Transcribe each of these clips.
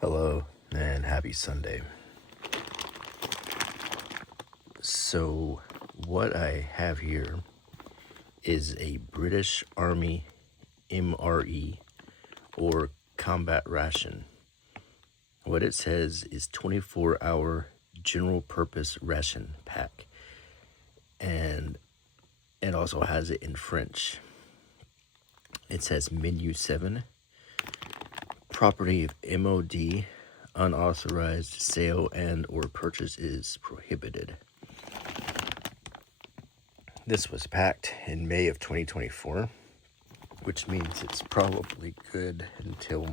Hello and happy Sunday. So, what I have here is a British Army MRE or combat ration. What it says is 24-hour general purpose ration pack, and it also has it in French. It says menu 7, property of MOD, unauthorized sale and or purchase is prohibited. This was packed in May of 2024, which means it's probably good until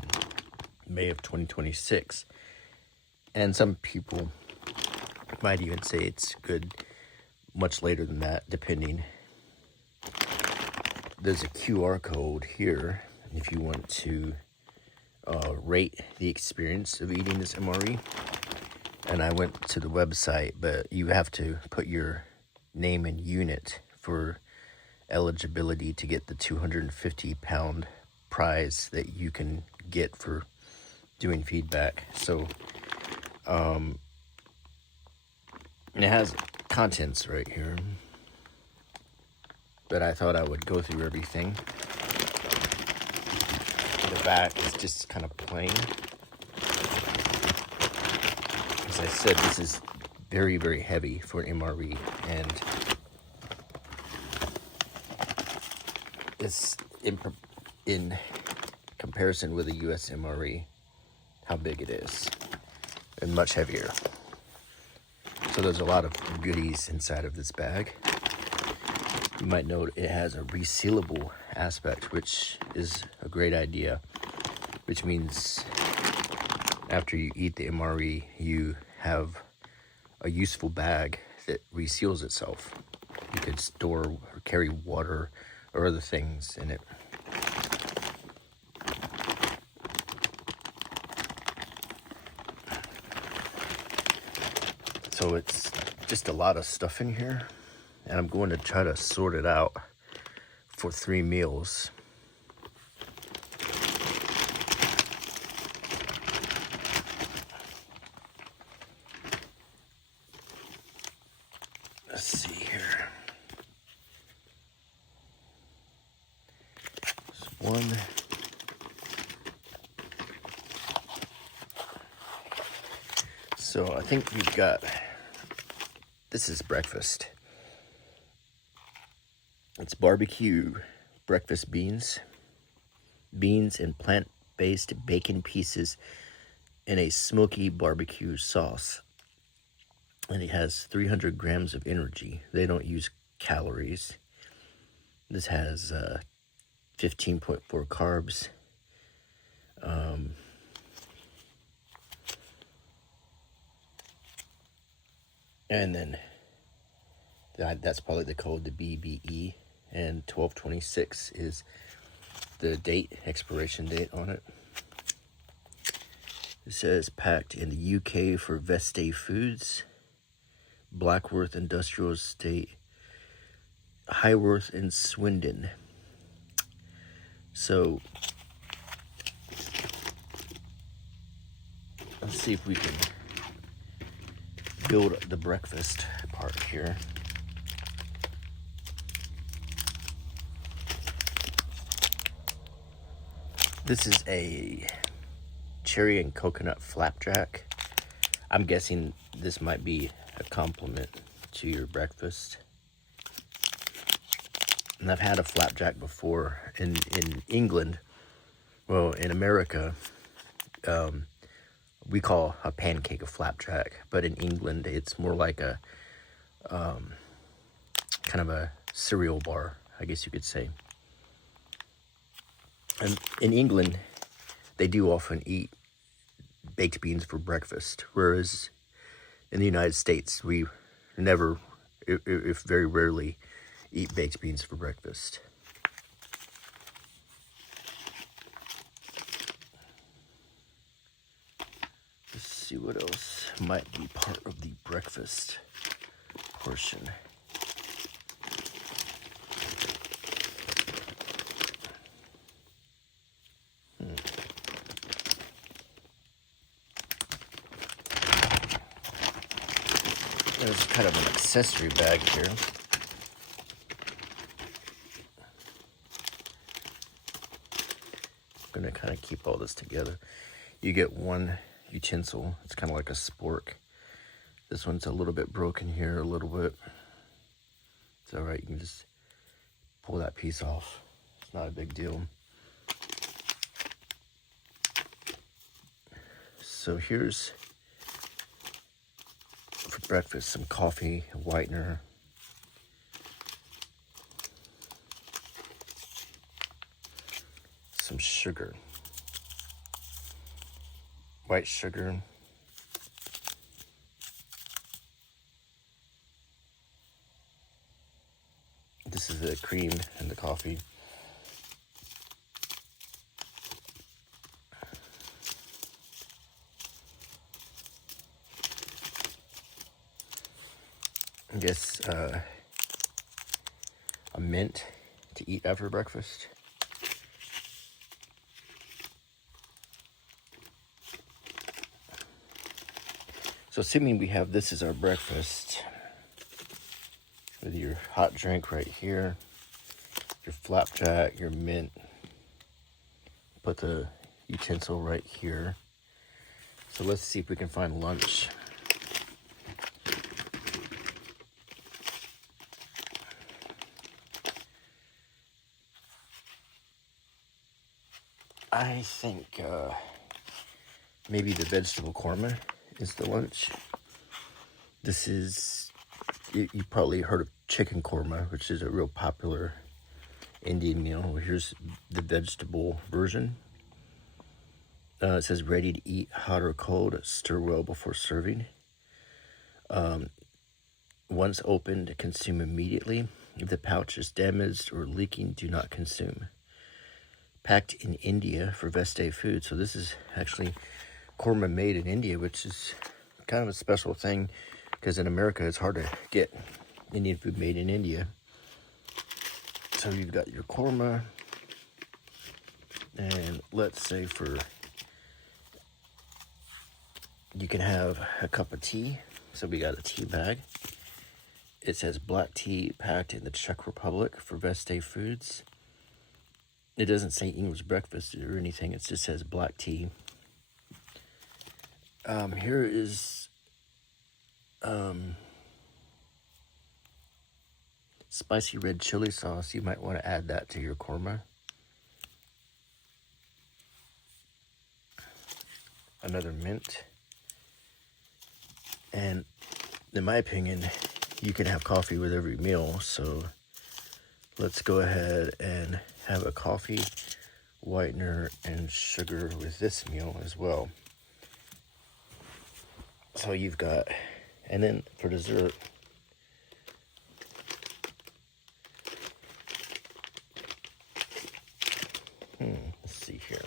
May of 2026. And some people might even say it's good much later than that, depending. There's a QR code here if you want to rate the experience of eating this MRE. And I went to the website, but you have to put your name and unit for eligibility to get the 250-pound prize that you can get for doing feedback. So it has contents right here, but I thought I would go through everything. The back is just kind of plain. As I said, this is very, very heavy for an MRE, and it's in comparison with a US MRE, how big it is, and much heavier. So there's a lot of goodies inside of this bag. You might note it has a resealable aspect, which is a great idea, which means after you eat the MRE, you have a useful bag that reseals itself. You could store or carry water or other things in it. So it's just a lot of stuff in here, and I'm going to try to sort it out for 3 meals. Let's see here. There's one. So I think we've got, this is breakfast. It's barbecue breakfast beans and plant-based bacon pieces in a smoky barbecue sauce. And it has 300 grams of energy. They don't use calories. This has 15.4 carbs. And then that's probably the code, the BBE. And 1226 is the date, expiration date on it. It says packed in the UK for Veste Foods, Blackworth Industrial Estate, Highworth and Swindon. So let's see if we can build the breakfast part here. This is a cherry and coconut flapjack. I'm guessing this might be a compliment to your breakfast. And I've had a flapjack before in England. Well, in America, we call a pancake a flapjack, but in England, it's more like a kind of a cereal bar, I guess you could say. And in England, they do often eat baked beans for breakfast, whereas in the United States, we never, if very rarely, eat baked beans for breakfast. Let's see what else might be part of the breakfast portion. There's kind of an accessory bag here. I'm gonna kind of keep all this together. You get one utensil. It's kind of like a spork. This one's a little bit broken here, a little bit. It's all right. You can just pull that piece off. It's not a big deal. So here's for breakfast some coffee, a whitener, some sugar, white sugar, this is the cream and the coffee. I guess a mint to eat after breakfast. So assuming we have this as our breakfast, with your hot drink right here, your flapjack, your mint, put the utensil right here. So let's see if we can find lunch. I think maybe the vegetable korma is the lunch. This is, you probably heard of chicken korma, which is a real popular Indian meal. Well, here's the vegetable version. It says ready to eat, hot or cold, stir well before serving. Once opened, consume immediately. If the pouch is damaged or leaking, do not consume. Packed in India for Veste food. So this is actually korma made in India, which is kind of a special thing because in America it's hard to get Indian food made in India. So you've got your korma, and let's say you can have a cup of tea. So we got a tea bag. It says black tea packed in the Czech Republic for Veste Foods. It doesn't say English breakfast or anything. It just says black tea. Here is spicy red chili sauce. You might want to add that to your korma. Another mint. And in my opinion, you can have coffee with every meal. So let's go ahead and have a coffee, whitener, and sugar with this meal as well. So you've got, and then for dessert, let's see here.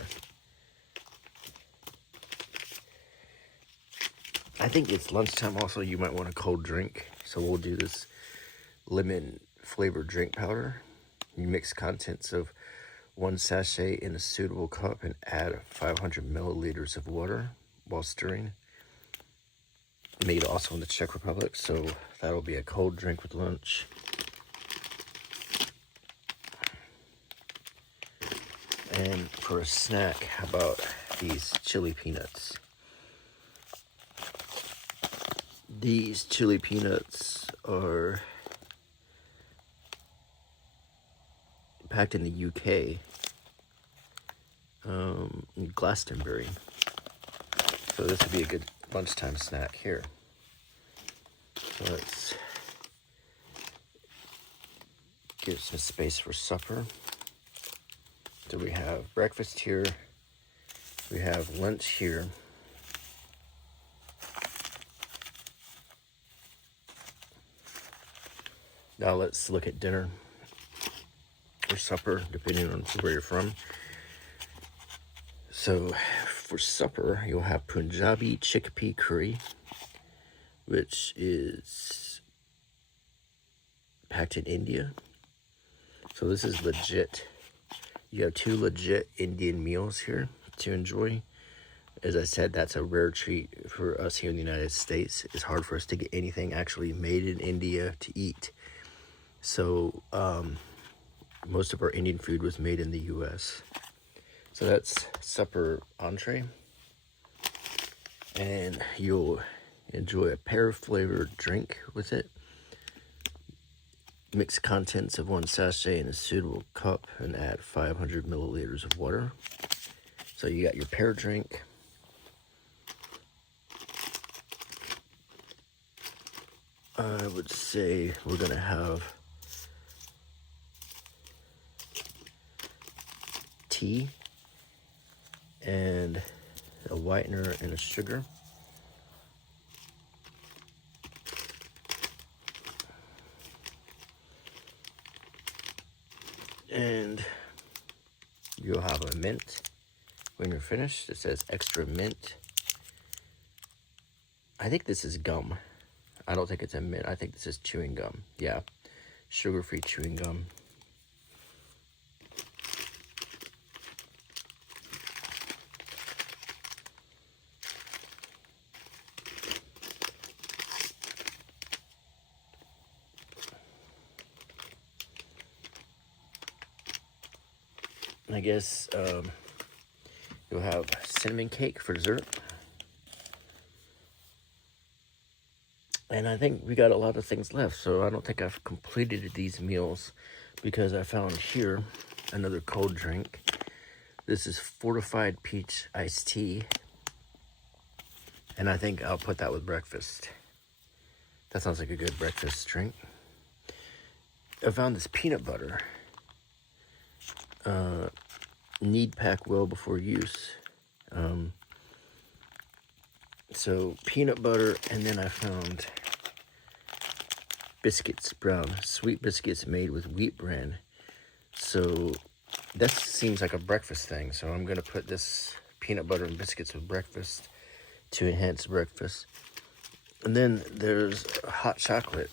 I think it's lunchtime also. You might want a cold drink. So we'll do this lemon flavored drink powder. You mix contents of 1 sachet in a suitable cup and add 500 milliliters of water while stirring. Made also in the Czech Republic, so that'll be a cold drink with lunch. And for a snack, how about these chili peanuts? These chili peanuts are packed in the UK, in Glastonbury. So this would be a good lunchtime snack here. So let's give some space for supper. So we have breakfast here. We have lunch here. Now let's look at dinner or supper, depending on where you're from. So for supper, you'll have Punjabi chickpea curry, which is packed in India. So this is legit. You have 2 legit Indian meals here to enjoy. As I said, that's a rare treat for us here in the United States. It's hard for us to get anything actually made in India to eat. So most of our Indian food was made in the US. So that's supper entree. And you'll enjoy a pear flavored drink with it. Mix contents of 1 sachet in a suitable cup and add 500 milliliters of water. So you got your pear drink. I would say we're going to have tea and a whitener and a sugar. And you'll have a mint when you're finished. It says extra mint. I think this is gum. I don't think it's a mint. I think this is chewing gum. Yeah, sugar-free chewing gum. I guess you'll have cinnamon cake for dessert. And I think we got a lot of things left, so I don't think I've completed these meals because I found here another cold drink. This is fortified peach iced tea. And I think I'll put that with breakfast. That sounds like a good breakfast drink. I found this peanut butter. Need pack well before use. So peanut butter, and then I found biscuits, brown sweet biscuits made with wheat bran. So that seems like a breakfast thing. So I'm gonna put this peanut butter and biscuits with breakfast to enhance breakfast. And then there's hot chocolate.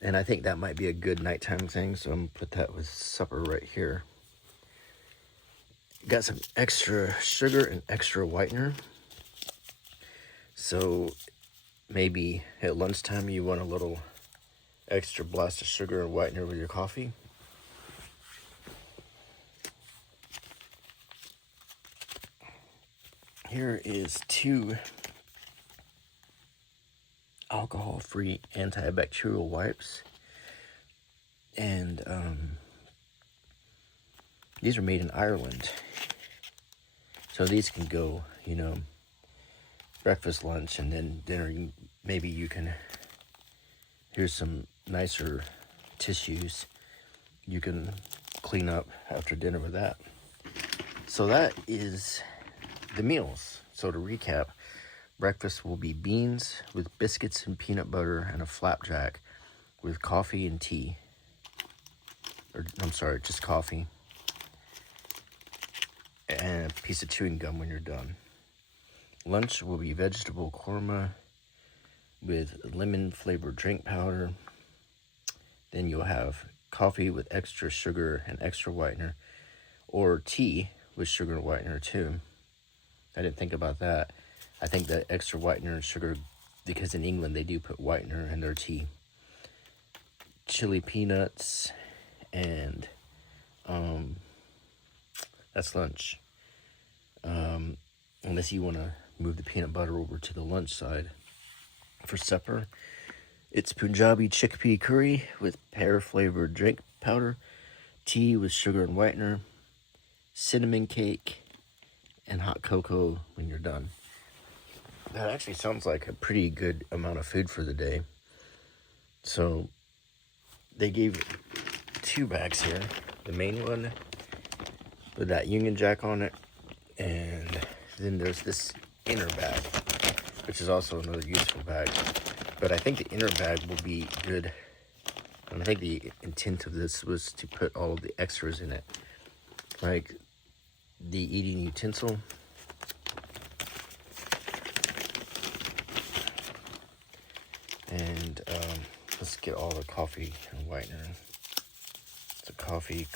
And I think that might be a good nighttime thing, so I'm gonna put that with supper right here. Got some extra sugar and extra whitener. So maybe at lunchtime you want a little extra blast of sugar and whitener with your coffee. Here is 2 alcohol-free antibacterial wipes. And these are made in Ireland. So these can go, you know, breakfast, lunch, and then dinner. Maybe you can, here's some nicer tissues. You can clean up after dinner with that. So that is the meals. So to recap, breakfast will be beans with biscuits and peanut butter and a flapjack with coffee and tea. Or, I'm sorry, just coffee. And a piece of chewing gum when you're done. Lunch will be vegetable korma with lemon flavored drink powder. Then you'll have coffee with extra sugar and extra whitener, or tea with sugar and whitener too. I didn't think about that. I think that extra whitener and sugar, because in England they do put whitener in their tea. Chili peanuts, and that's lunch. Unless you want to move the peanut butter over to the lunch side. For supper, it's Punjabi chickpea curry with pear flavored drink powder, tea with sugar and whitener, cinnamon cake, and hot cocoa when you're done. That actually sounds like a pretty good amount of food for the day. So they gave 2 bags here. The main one with that Union Jack on it, and then there's this inner bag, which is also another useful bag. But I think the inner bag will be good. And I think the intent of this was to put all of the extras in it, like the eating utensil, and let's get all the coffee and whitener. So coffee,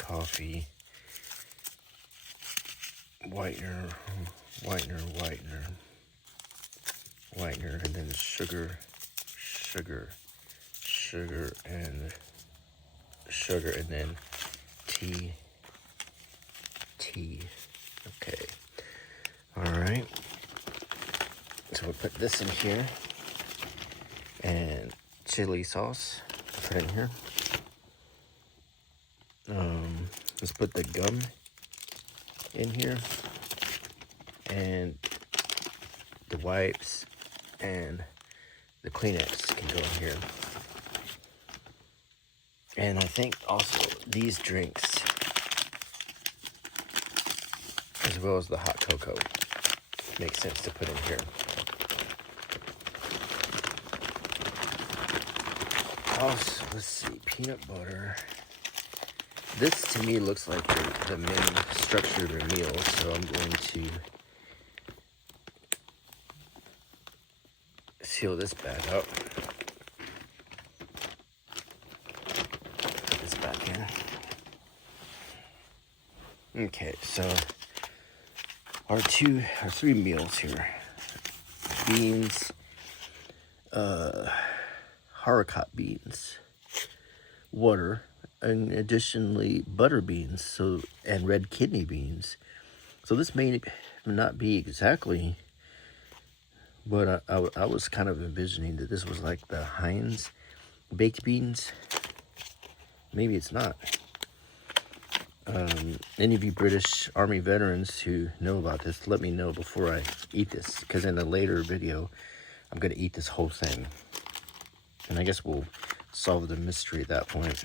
whitener, whitener, and then sugar, and then tea. Okay. All right. So we'll put this in here, and chili sauce. Put in here. Let's put the gum in here, and the wipes and the Kleenex can go in here. And I think also these drinks, as well as the hot cocoa, makes sense to put in here. Also, let's see, peanut butter. This to me looks like the main structure of their meal, so I'm going to seal this bag up. Put this back in. Okay, so our three meals here: beans, haricot beans, water, and additionally butter beans, and red kidney beans. So this may not be exactly what I was kind of envisioning, that this was like the Heinz baked beans. Maybe it's not. Any of you British Army veterans who know about this, let me know before I eat this, because in a later video I'm going to eat this whole thing, and I guess we'll solve the mystery at that point.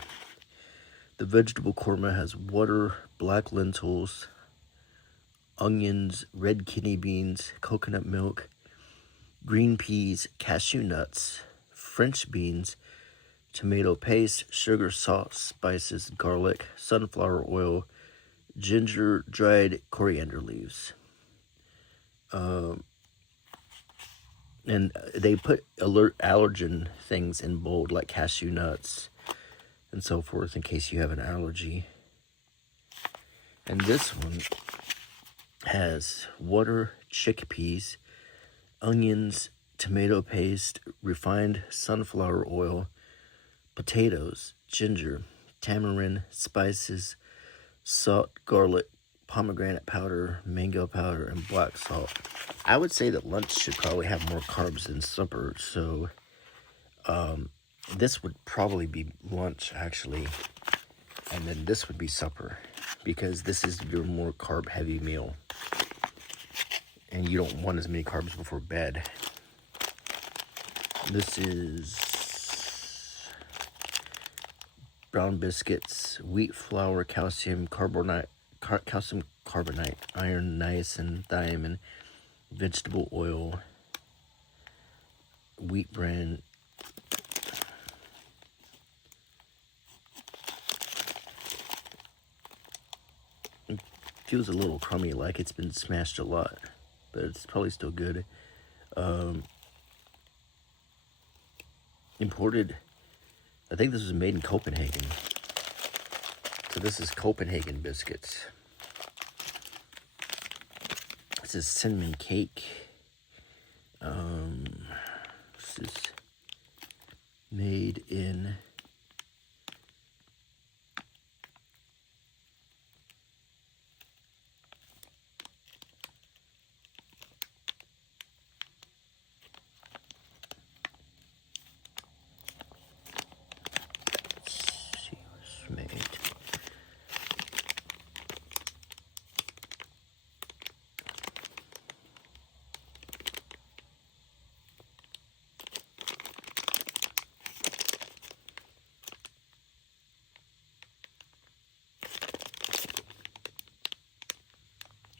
The vegetable korma has water, black lentils, onions, red kidney beans, coconut milk, green peas, cashew nuts, French beans, tomato paste, sugar, salt, spices, garlic, sunflower oil, ginger, dried coriander leaves. And they put allergen things in bold, like cashew nuts and so forth, in case you have an allergy. And this one has water, chickpeas, onions, tomato paste, refined sunflower oil, potatoes, ginger, tamarind, spices, salt, garlic, pomegranate powder, mango powder, and black salt. I would say that lunch should probably have more carbs than supper, so this would probably be lunch, actually, and then this would be supper, because this is your more carb-heavy meal, and you don't want as many carbs before bed. This is brown biscuits, wheat flour, calcium carbonate, iron, niacin, thiamine, vegetable oil, wheat bran. It feels a little crummy, like it's been smashed a lot, but it's probably still good. Imported, I think this was made in Copenhagen. So this is Copenhagen biscuits. This is cinnamon cake. This is made in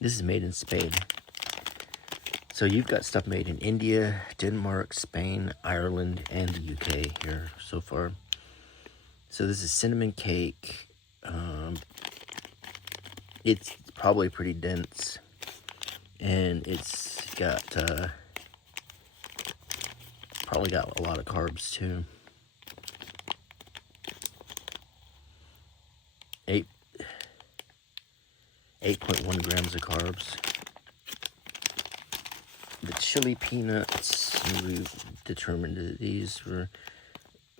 This is made in Spain. So you've got stuff made in India, Denmark, Spain, Ireland, and the UK here so far. So this is cinnamon cake. It's probably pretty dense, and it's got probably got a lot of carbs too. 8.1 grams of carbs. the chili peanuts. We determined that these were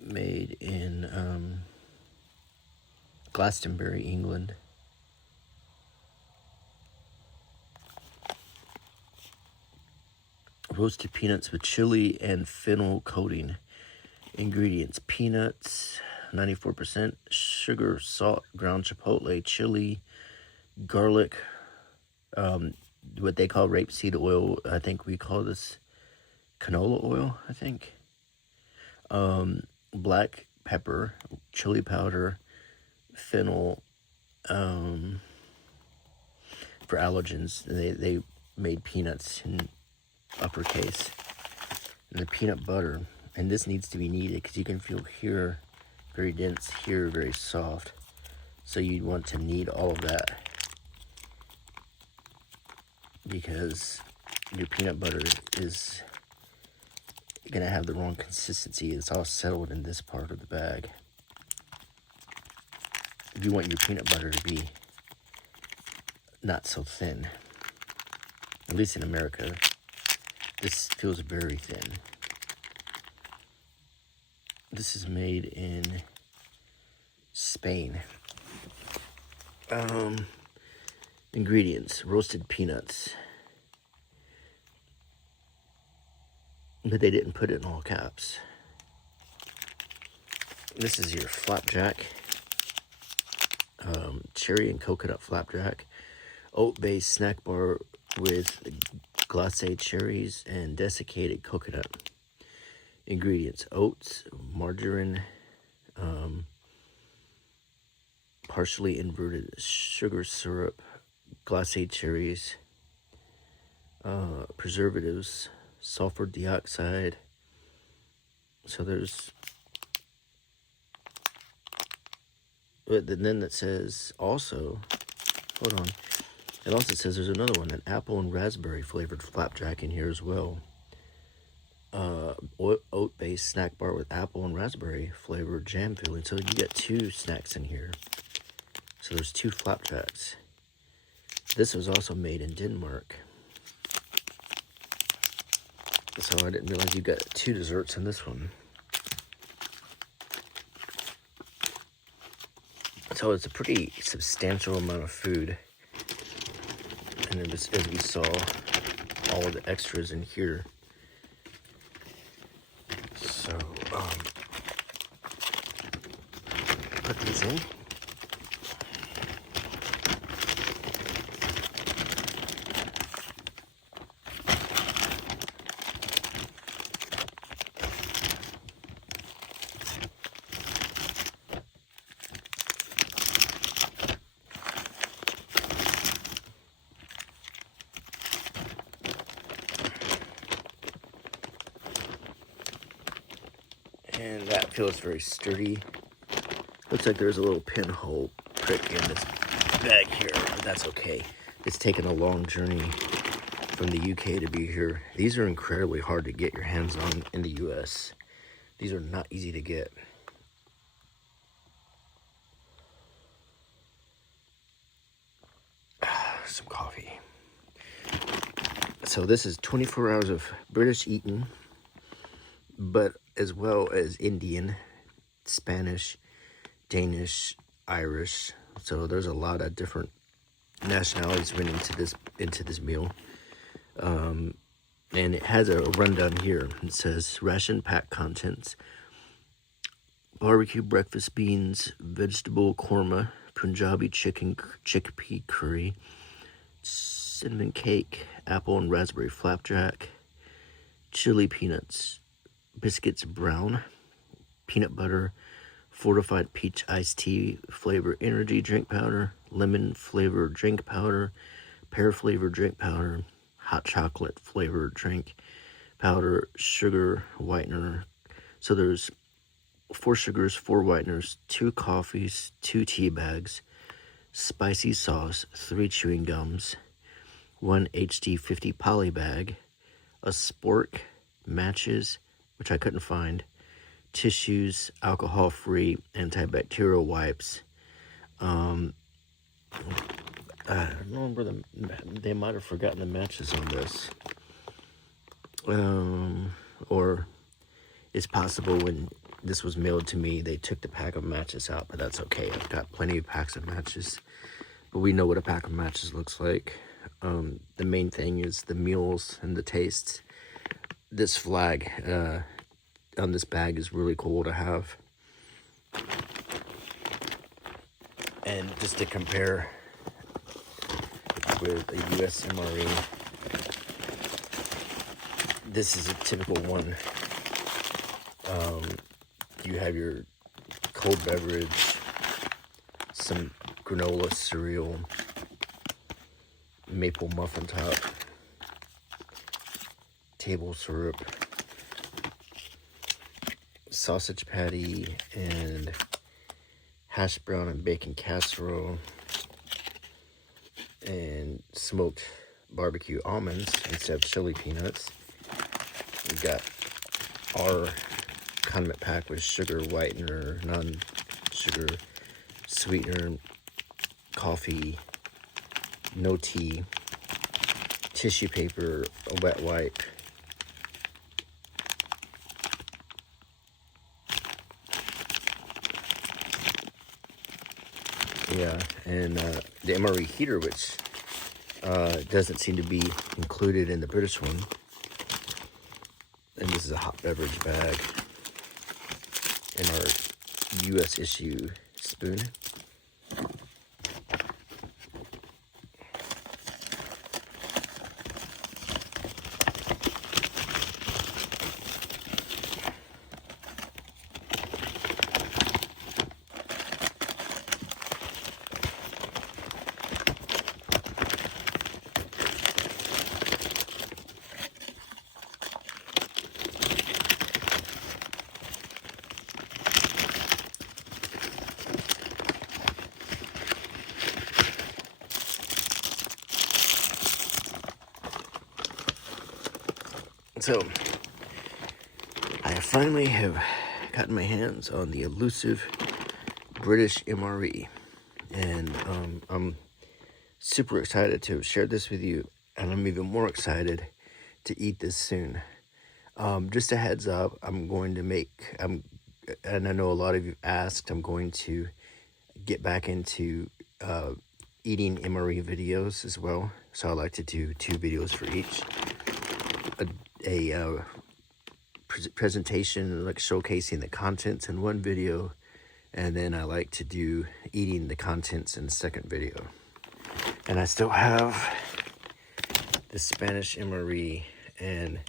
made in Glastonbury, England. Roasted peanuts with chili and fennel coating. Ingredients: peanuts, 94%, sugar, salt, ground chipotle, chili, garlic, what they call rapeseed oil. I think we call this canola oil, I think. Black pepper, chili powder, fennel, for allergens. They made peanuts in uppercase. And the peanut butter. And this needs to be kneaded because you can feel here very dense, here very soft. So you'd want to knead all of that because your peanut butter is going to have the wrong consistency. It's all settled in this part of the bag. If you want your peanut butter to be not so thin, at least in America, this feels very thin. This is made in Spain. Ingredients: roasted peanuts. But they didn't put it in all caps. This is your flapjack. Cherry and coconut flapjack. Oat-based snack bar with glacé cherries and desiccated coconut. Ingredients: oats, margarine, partially inverted sugar syrup, glacé cherries, preservatives, sulfur dioxide. So there's, but then it says also, hold on, it also says there's another one, an apple and raspberry flavored flapjack in here as well. Oat-based snack bar with apple and raspberry flavored jam filling. So you get two snacks in here. So there's two flapjacks. This was also made in Denmark. So I didn't realize you got two desserts in this one. So it's a pretty substantial amount of food. And then as we saw, all of the extras in here. So, put these in. And that feels very sturdy. Looks like there's a little pinhole prick in this bag here, but that's okay. It's taken a long journey from the UK to be here. These are incredibly hard to get your hands on in the US. These are not easy to get. Some coffee. So this is 24 hours of British eating, but as well as Indian, Spanish, Danish, Irish. So there's a lot of different nationalities went into this meal. And it has a rundown here. It says ration pack contents: barbecue breakfast beans, vegetable korma, Punjabi chickpea curry, cinnamon cake, apple and raspberry flapjack, chili peanuts, biscuits brown, peanut butter, fortified peach iced tea flavor energy drink powder, lemon flavored drink powder, pear flavored drink powder, hot chocolate flavored drink powder, sugar whitener. So there's 4 sugars, 4 whiteners, 2 coffees, 2 tea bags, spicy sauce, 3 chewing gums, 1 HD50 poly bag, a spork, matches, which I couldn't find, tissues, alcohol-free antibacterial wipes. I don't remember they might have forgotten the matches on this. Or it's possible when this was mailed to me, they took the pack of matches out, but that's okay. I've got plenty of packs of matches, but we know what a pack of matches looks like. The main thing is the meals and the tastes. This flag on this bag is really cool to have. And just to compare with a US MRE, this is a typical one. You have your cold beverage, some granola cereal, maple muffin top, table syrup, sausage patty, and hash brown and bacon casserole, and smoked barbecue almonds instead of chili peanuts. We got our condiment pack with sugar whitener, non-sugar sweetener, coffee, no tea, tissue paper, a wet wipe, and the MRE heater, which doesn't seem to be included in the British one. And this is a hot beverage bag, and our US issue spoon. So, I finally have gotten my hands on the elusive British MRE, and I'm super excited to share this with you, and I'm even more excited to eat this soon. Just a heads up, and I know a lot of you asked, I'm going to get back into eating MRE videos as well, so I like to do 2 videos for each. A presentation, like showcasing the contents in one video, and then I like to do eating the contents in the second video. And I still have the Spanish MRE and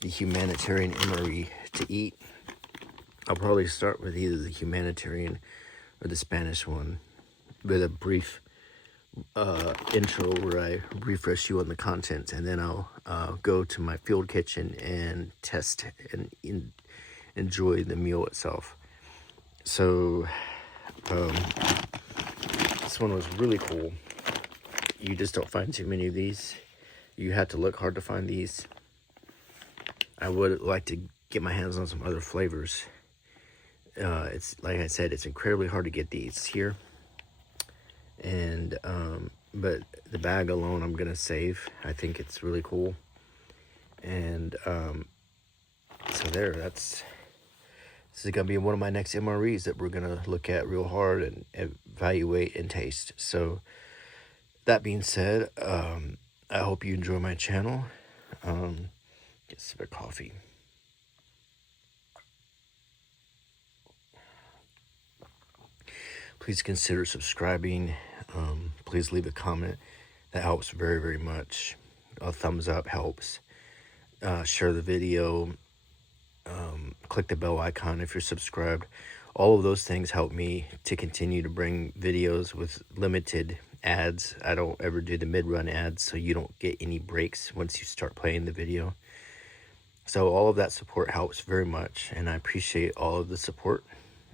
the humanitarian MRE to eat. I'll probably start with either the humanitarian or the Spanish one with a brief intro where I refresh you on the contents, and then I'll go to my field kitchen and test and enjoy the meal itself. So this one was really cool. You just don't find too many of these. You have to look hard to find these. I would like to get my hands on some other flavors. It's like I said, it's incredibly hard to get these here. And but the bag alone I'm gonna save. I think it's really cool. And so this is gonna be one of my next MREs that we're gonna look at real hard and evaluate and taste. So that being said, I hope you enjoy my channel. Get a sip of coffee. Please consider subscribing. Please leave a comment. That helps very, very much. A thumbs up helps. Share the video. Click the bell icon if you're subscribed. All of those things help me to continue to bring videos with limited ads. I don't ever do the mid-run ads, so you don't get any breaks once you start playing the video. So all of that support helps very much, and I appreciate all of the support.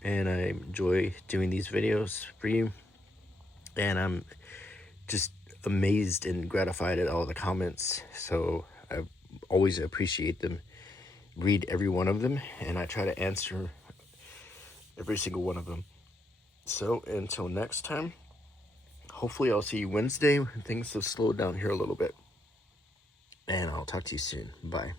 And I enjoy doing these videos for you, and I'm just amazed and gratified at all the comments. So I always appreciate them, read every one of them, and I try to answer every single one of them. So until next time, hopefully I'll see you Wednesday when things have slowed down here a little bit, and I'll talk to you soon. Bye.